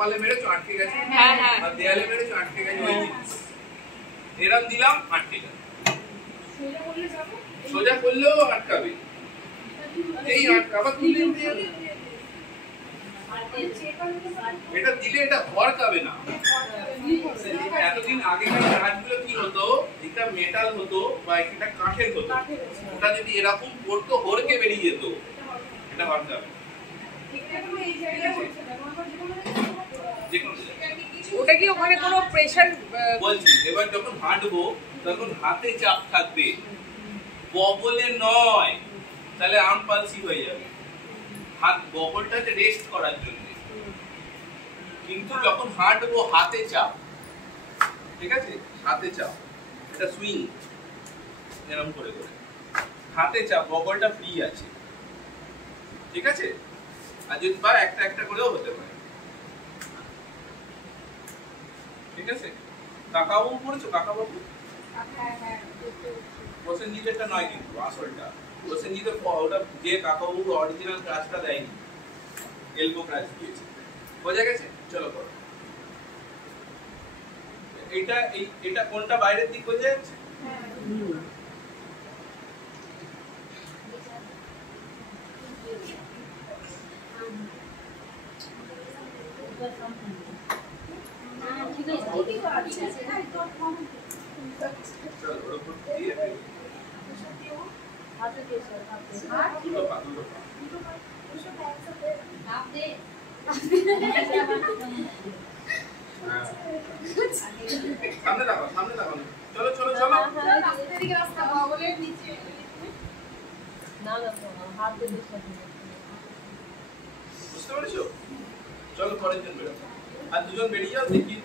কপালে মেরেছো আটকে গেছে, আর দেয়ালে মেরেছো আটকে গেছে ওই জিনিস। এরম দিলাম আটকে গেল, সোজা করলেও আটকাবে, এই আবার তুলে এটা দিলে এটা ভরকাবে না। এতদিন আগেকার কাজগুলো কি হতো, এটা মেটাল হতো বা এটা কাঠের হতো, ওটা যদি এরকম পড়তো হরকে বেরিয়ে যেত, এটা ভরকাবে। ওটা কি ওখানে কোনো প্রেসার বলছি, এবার যখন হাঁটবো তখন হাতে চাপ থাকবে, বগলে নয়, তাহলে আনপালসিভ হয়ে যাবে। হাত বগলটাকে রেস্ট করার জন্য, কিন্তু যখন হাঁটবো হাতে চাপ, ঠিক আছে, হাতে চাপ, এটা সুইং এরকম করে করে হাতে চাপ, বগলটা ফ্রি আছে, ঠিক আছে। আর যদি বা একটা একটা করেও হতে পারে, ঠিক আছে। কাকাবাবু পড়েছো? কাকাবাবু প্রসেনজিতেরটা নয় কিন্তু আসলটা, প্রসেনজিতের ওটা যে কাকাবাবু অরিজিনাল ক্লাসটা দেয়নি, এলবো ক্লাস দিয়েছে, বোঝা গেছে। চলো করো এটা। এটা কোনটা বাইরের দিক বোঝা যাচ্ছে? সামনে দেখো, সামনে দেখো, চলো চলো চলো, রাস্তা বগলের নিচে না না হাত দিয়ে বুঝতে পেরেছো? চলো পরের জন বেরো, আর দুজন বেরিয়ে যাও, দেখি